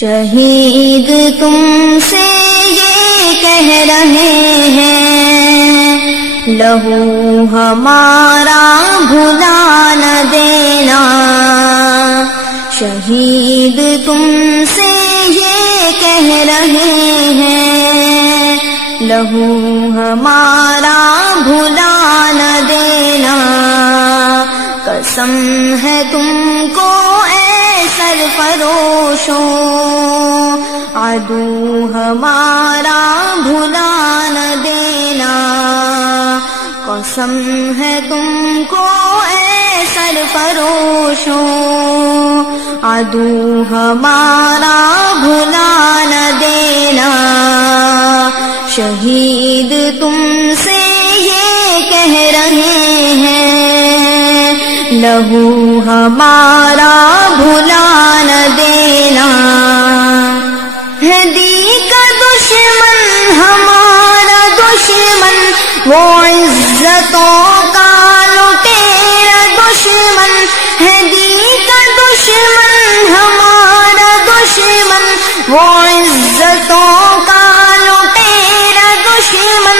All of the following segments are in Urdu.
شہید تم سے یہ کہہ رہے ہیں، لہو ہمارا بھلا نہ دینا۔ شہید تم سے یہ کہہ رہے ہیں، لہو ہمارا بھلا نہ دینا۔ قسم ہے تم کو اے سرفروشوں، عدو ہمارا بھلا نہ دینا۔ قسم ہے تم کو اے سرفروشوں، عدو ہمارا بھلا نہ دینا۔ شہید تم سے یہ کہہ رہے ہیں، لہو ہمارا بھلا نہ دینا۔ ہدی کا دشمن ہمارا دشمن، وہ عزتوں کا لٹیرا دشمن۔ ہدی کا دشمن ہمارا دشمن، وہ عزتوں کا لٹیرا دشمن۔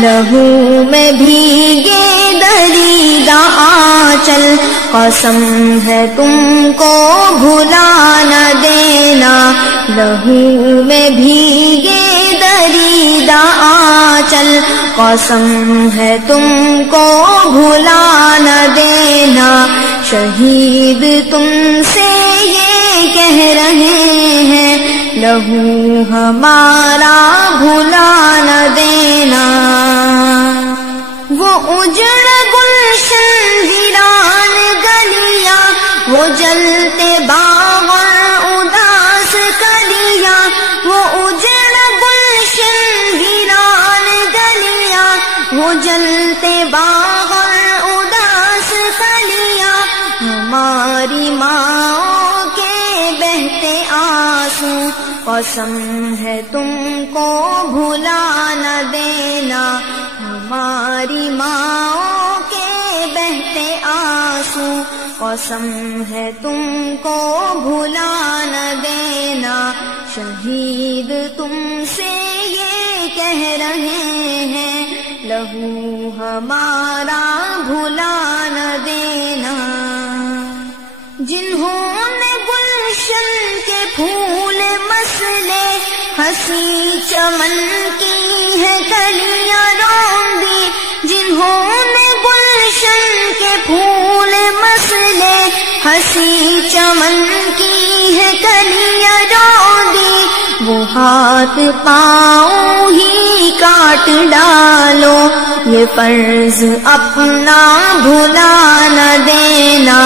لہو میں بھیگے دریدہ آنچل، قسم ہے تم کو بھلا نہ دینا۔ لہو میں بھیگے دریدہ آنچل، قسم ہے تم کو بھلا نہ دینا۔ شہید تم سے یہ کہہ رہے ہیں، لہو ہمارا بھلا نہ دینا۔ وہ اجڑ گلشن ویران گلیاں، وہ جلتے باغ اداس کلیاں۔ وہ اجڑ گلشن ویران گلیاں، وہ جلتے باغ اداس کلیاں۔ ہماری ماں کے بہتے آنسو، قسم ہے تم کو بھلا نہ دینا۔ ہماری ماں کے بہتے آنسو، قسم ہے تم کو بھلا نہ دینا۔ شہید تم سے یہ کہہ رہے ہیں، لہو ہمارا بھلا نہ دینا۔ جنہوں نے گلشن کے پھول مسلے، ہنسی چمن کی ہے کلیاں روندی۔ جنہوں نے گلشن کے پھول مسلے، ہنسی چمن کی ہے کلیاں روندی۔ وہ ہاتھ پاؤں ہی کاٹ ڈالو، یہ فرض اپنا بھلا نہ دینا۔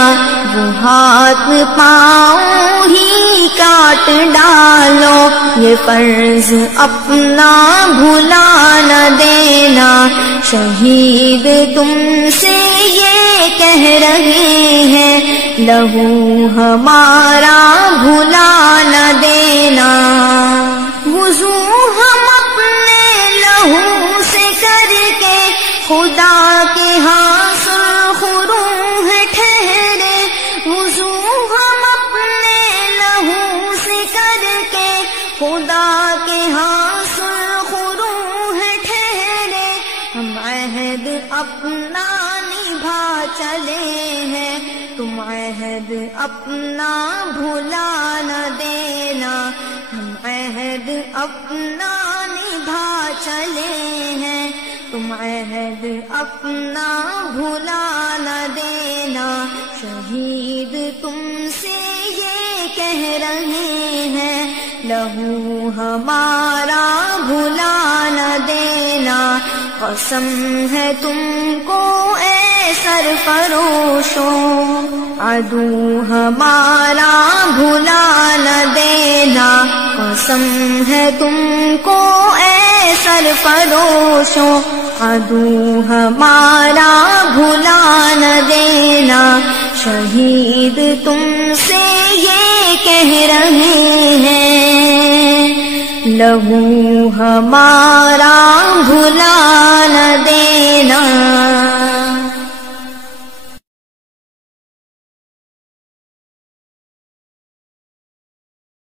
وہ ہاتھ پاؤں ہی کاٹ ڈالو، یہ فرض اپنا بھلا نہ دینا۔ شہید تم سے یہ کہہ رہے ہیں، لہو ہمارا بھلا نہ دینا۔ وضو ہم اپنے لہو سے کر کے، خدا کے ہاں سرخ روح ہے ٹھہرے۔ وضو ہم اپنے لہو سے کر کے، خدا کے ہاں سرخ روح ہے ٹھہرے۔ ہم عہد اپنا نبھا چلے ہیں، تم عہد اپنا بھلا نہ دینا۔ ہم عہد اپنا نبھا چلے ہیں، تم عہد اپنا بھلا نہ دینا۔ شہید تم سے یہ کہہ رہے ہیں، لہو ہمارا بھلا نہ دینا۔ قسم ہے تم کو اے سرفروشوں، عدو ہمارا بھلا نہ دینا۔ قسم ہے تم کو اے سرفروشوں، عدو ہمارا بھلا نہ دینا۔ شہید تم سے یہ کہہ رہے ہیں، لہو ہمارا بھلا نہ دینا۔